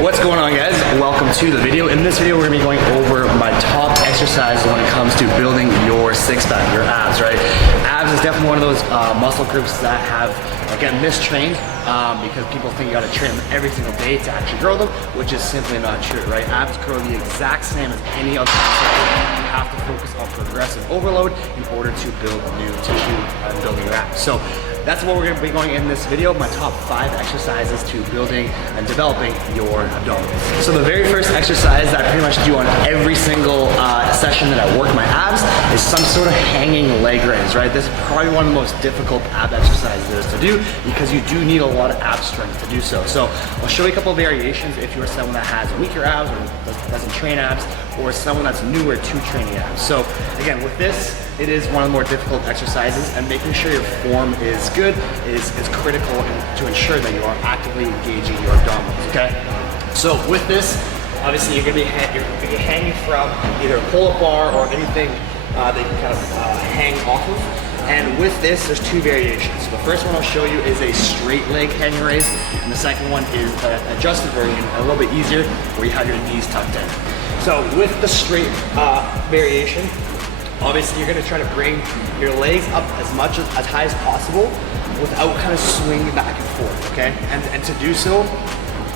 What's going on, guys? Welcome to the video. In this video, we're gonna be going over my top exercises when it comes to building your six-pack, your abs, right? Abs is definitely one of those muscle groups that have, again, mistrained because people think you gotta train them every single day to actually grow them, which is simply not true, right? Abs grow the exact same as any other muscle. You have to focus on progressive overload in order to build new tissue and building your abs. So that's what we're gonna be going in this video, my top 5 exercises to building and developing your abdominals. So the very first exercise that I pretty much do on every single session that I work my abs is some sort of hanging leg raise, right? This is probably one of the most difficult ab exercises there is to do because you do need a lot of ab strength to do so. So I'll show you a couple of variations if you're someone that has weaker abs or doesn't train abs, or someone that's newer to training abs. So again, with this, it is one of the more difficult exercises, and making sure your form is good is critical to ensure that you are actively engaging your abdominals, okay? So with this, obviously you're gonna be hanging from either a pull-up bar or anything that you can kind of hang off of. And with this, there's 2 variations. So the first one I'll show you is a straight leg hang raise, and the second one is an adjusted version, a little bit easier, where you have your knees tucked in. So with the straight variation, obviously you're gonna try to bring your legs up as high as possible without kind of swinging back and forth, okay? And to do so,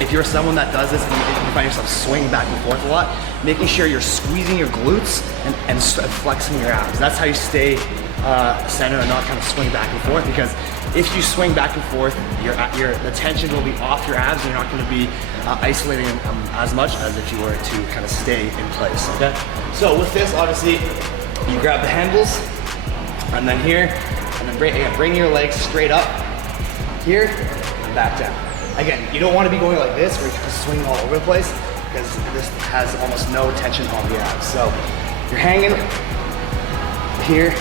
if you're someone that does this and you find yourself swinging back and forth a lot, making sure you're squeezing your glutes and flexing your abs. That's how you stay centered and not kind of swing back and forth, because if you swing back and forth, the tension will be off your abs and you're not gonna be isolating them as much as if you were to kind of stay in place, okay? So with this, obviously, you grab the handles, and then here, and then bring your legs straight up, here, and back down. Again, you don't want to be going like this, where you're just swinging all over the place, because this has almost no tension on the abs. So you're hanging here,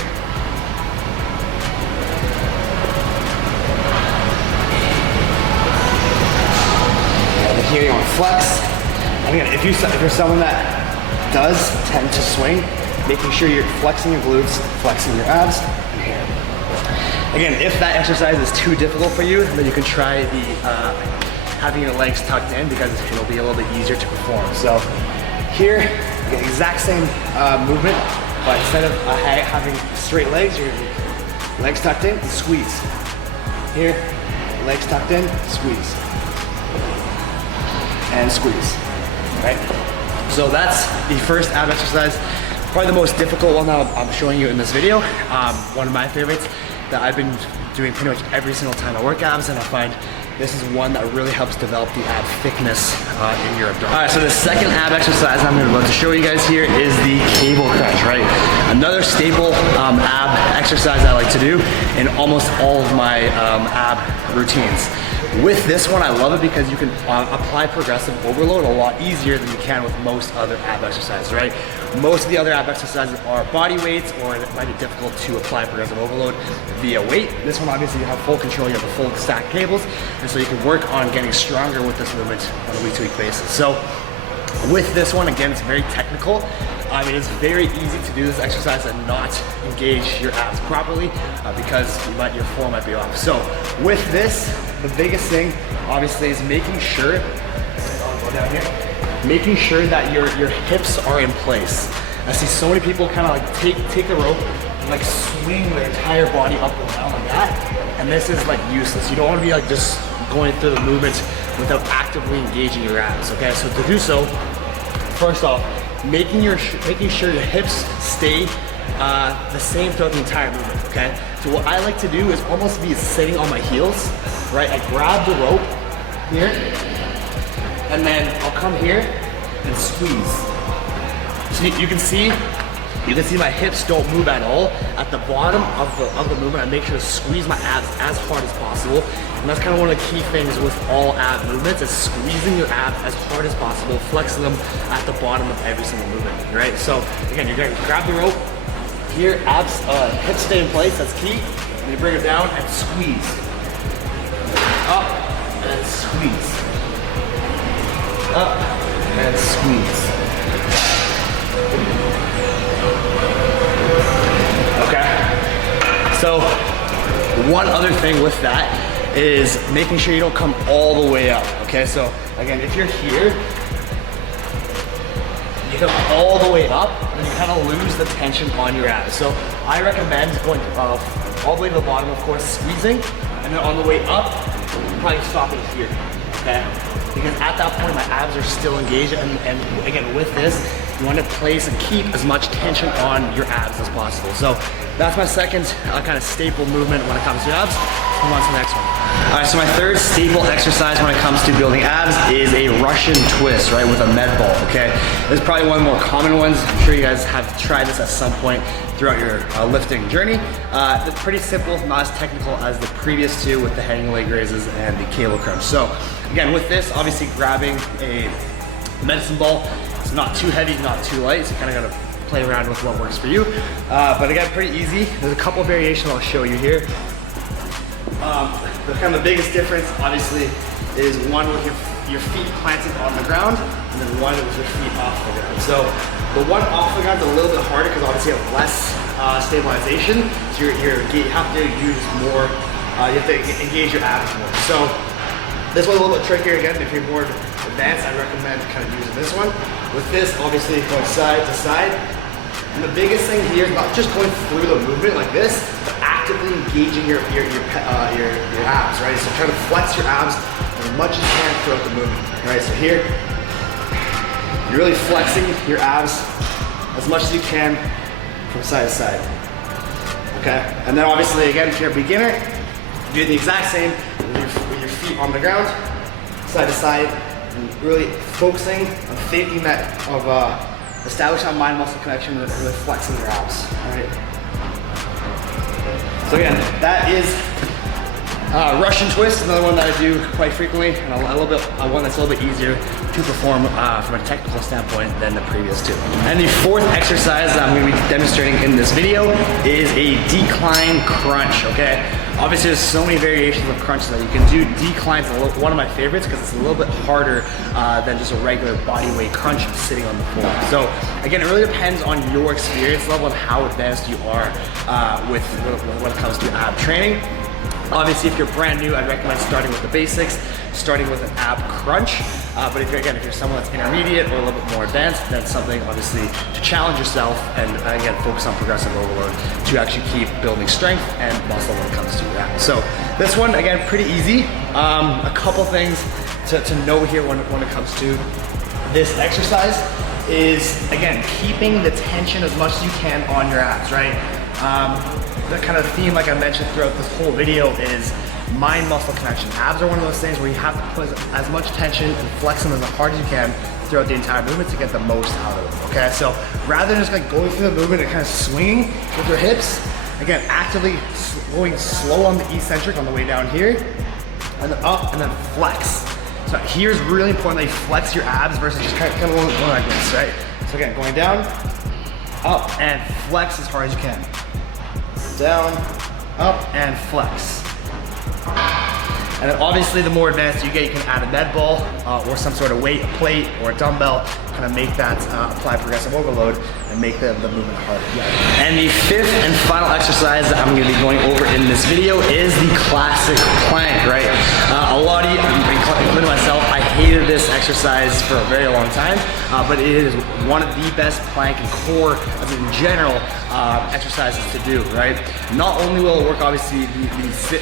and here you want to flex. And again, if you're someone that does tend to swing, making sure you're flexing your glutes, flexing your abs, and here. Again, if that exercise is too difficult for you, then you can try the having your legs tucked in, because it'll be a little bit easier to perform. So here, you get the exact same movement, but instead of having straight legs, you're gonna be legs tucked in and squeeze. Here, legs tucked in, squeeze. And squeeze, right? So that's the first ab exercise. Probably the most difficult one that I'm showing you in this video. One of my favorites that I've been doing pretty much every single time I work abs, and I find this is one that really helps develop the ab thickness in your abdomen. All right, so the second ab exercise I'm about to show you guys here is the cable crunch, right? Another staple ab exercise I like to do in almost all of my ab routines. With this one, I love it because you can apply progressive overload a lot easier than you can with most other ab exercises, right? Most of the other ab exercises are body weights, or it might be difficult to apply progressive overload via weight. This one, obviously, you have full control, you have the full stack cables, and so you can work on getting stronger with this movement on a week-to-week basis. So with this one, again, it's very technical. It is very easy to do this exercise and not engage your abs properly because your form might be off. So with this, the biggest thing, obviously, is making sure, I'll go down here, making sure that your hips are in place. I see so many people kind of like take the rope and like swing their entire body up and down like that, and this is like useless. You don't want to be like just going through the movement without actively engaging your abs, okay? So to do so, first off, making sure your hips stay the same throughout the entire movement, okay? So what I like to do is almost be sitting on my heels, right? I grab the rope here, and then I'll come here and squeeze. So you can see my hips don't move at all. At the bottom of the movement, I make sure to squeeze my abs as hard as possible. And that's kind of one of the key things with all ab movements, is squeezing your abs as hard as possible, flexing them at the bottom of every single movement, right? So again, you're gonna grab the rope, here, abs, hips stay in place, that's key. And you bring it down and squeeze. Up and squeeze. Up and squeeze. Okay. So one other thing with that is making sure you don't come all the way up, okay? So again, if you're here, you go all the way up, and you kind of lose the tension on your abs. So I recommend going all the way to the bottom, of course, squeezing, and then on the way up, probably stopping here, okay? Because at that point, my abs are still engaged, and again, with this, you want to place and keep as much tension on your abs as possible. So that's my second kind of staple movement when it comes to abs. Let's move on to the next one. All right, so my third staple exercise when it comes to building abs is a Russian twist, right, with a med ball, okay? This is probably one of the more common ones. I'm sure you guys have tried this at some point throughout your lifting journey. It's pretty simple, not as technical as the previous two with the hanging leg raises and the cable crunch. So again, with this, obviously grabbing a medicine ball, it's not too heavy, not too light, so you kind of gotta play around with what works for you. But again, pretty easy. There's a couple variations I'll show you here. The kind of the biggest difference, obviously, is one with your feet planted on the ground, and then one with your feet off the ground. So the one off the ground is a little bit harder because obviously you have less stabilization. So you have to use more, you have to engage your abs more. So this one's a little bit trickier again. If you're more advanced, I recommend kind of using this one. With this, obviously going side to side. And the biggest thing here is not just going through the movement like this, but actively engaging your abs, right? So try to flex your abs as much as you can throughout the movement, right? So here, you're really flexing your abs as much as you can from side to side, okay? And then obviously, again, if you're a beginner, do the exact same with your feet on the ground, side to side, and really focusing on thinking that establish that mind-muscle connection and really flexing your abs, all right? So again, that is Russian twist, another one that I do quite frequently, and one that's a little bit easier to perform from a technical standpoint than the previous two. And the fourth exercise that I'm going to be demonstrating in this video is a decline crunch, okay? Obviously, there's so many variations of crunches that you can do. Decline's one of my favorites because it's a little bit harder than just a regular body weight crunch sitting on the floor. So again, it really depends on your experience level and how advanced you are when it comes to ab training. Obviously, if you're brand new, I'd recommend starting with the basics, starting with an ab crunch. But if you're someone that's intermediate or a little bit more advanced, then something obviously to challenge yourself and again, focus on progressive overload to actually keep building strength and muscle when it comes to that. So this one, again, pretty easy. A couple things to know here when it comes to this exercise is, again, keeping the tension as much as you can on your abs, right? The kind of theme, like I mentioned throughout this whole video, is mind-muscle connection. Abs are one of those things where you have to put as much tension and flex them as hard as you can throughout the entire movement to get the most out of them, okay? So rather than just like going through the movement and kind of swinging with your hips, again, actively going slow on the eccentric on the way down here, and then up, and then flex. So here's really important that you flex your abs versus just kind of going like this, right? So again, going down, up, and flex as hard as you can. Down, up, and flex. And then obviously the more advanced you get, you can add a med ball or some sort of weight, a plate or a dumbbell, kind of make that apply progressive overload and make the movement harder. Yeah. And the fifth and final exercise that I'm going to be going over in this video is the classic plank, right? A lot of you, including myself, I hated this exercise for a very long time, but it is one of the best plank and core, as in general, exercises to do, right? Not only will it work, obviously,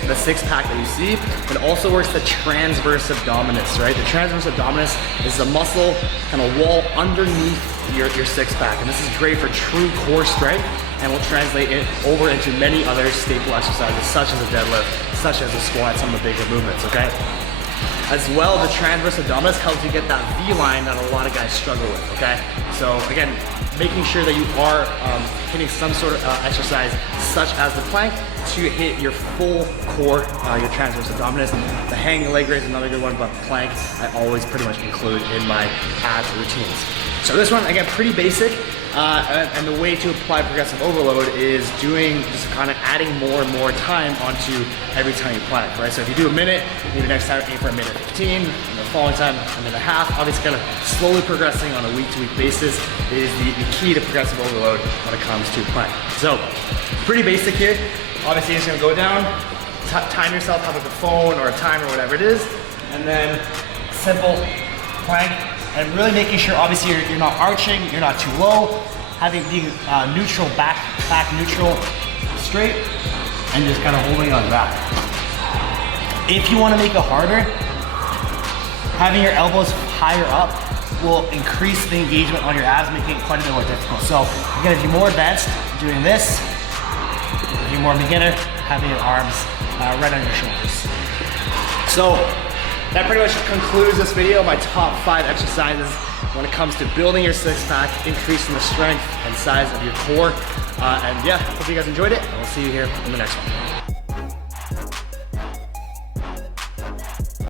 the six-pack that you see, but it also works the transverse abdominis, right? The transverse abdominis is the muscle kind of wall underneath your six-pack, and this is great for true core strength, and will translate it over into many other staple exercises, such as a deadlift, such as a squat, some of the bigger movements, okay? As well, the transverse abdominis helps you get that V-line that a lot of guys struggle with, okay? So again, making sure that you are hitting some sort of exercise such as the plank to hit your full core, your transverse abdominis. The hanging leg raise is another good one, but plank I always pretty much include in my ab routines. So this one, again, pretty basic. And the way to apply progressive overload is just kind of adding more and more time onto every time you plank, right? So if you do a minute, maybe next time aim for a minute 15, and the following time a minute and a half. Obviously, kind of slowly progressing on a week-to-week basis is the key to progressive overload when it comes to plank. So pretty basic here. Obviously, it's gonna go down, time yourself, have like a phone or a timer or whatever it is. And then simple plank, and really making sure obviously you're not arching, you're not too low, having being neutral, back neutral, straight, and just kind of holding on that. If you want to make it harder, having your elbows higher up will increase the engagement on your abs, making it quite a bit more difficult. So again, if you're more advanced, doing this. If you're more beginner, having your arms right on your shoulders. So that pretty much concludes this video, my top 5 exercises when it comes to building your six-pack, increasing the strength and size of your core. And yeah, hope you guys enjoyed it, and we'll see you here in the next one.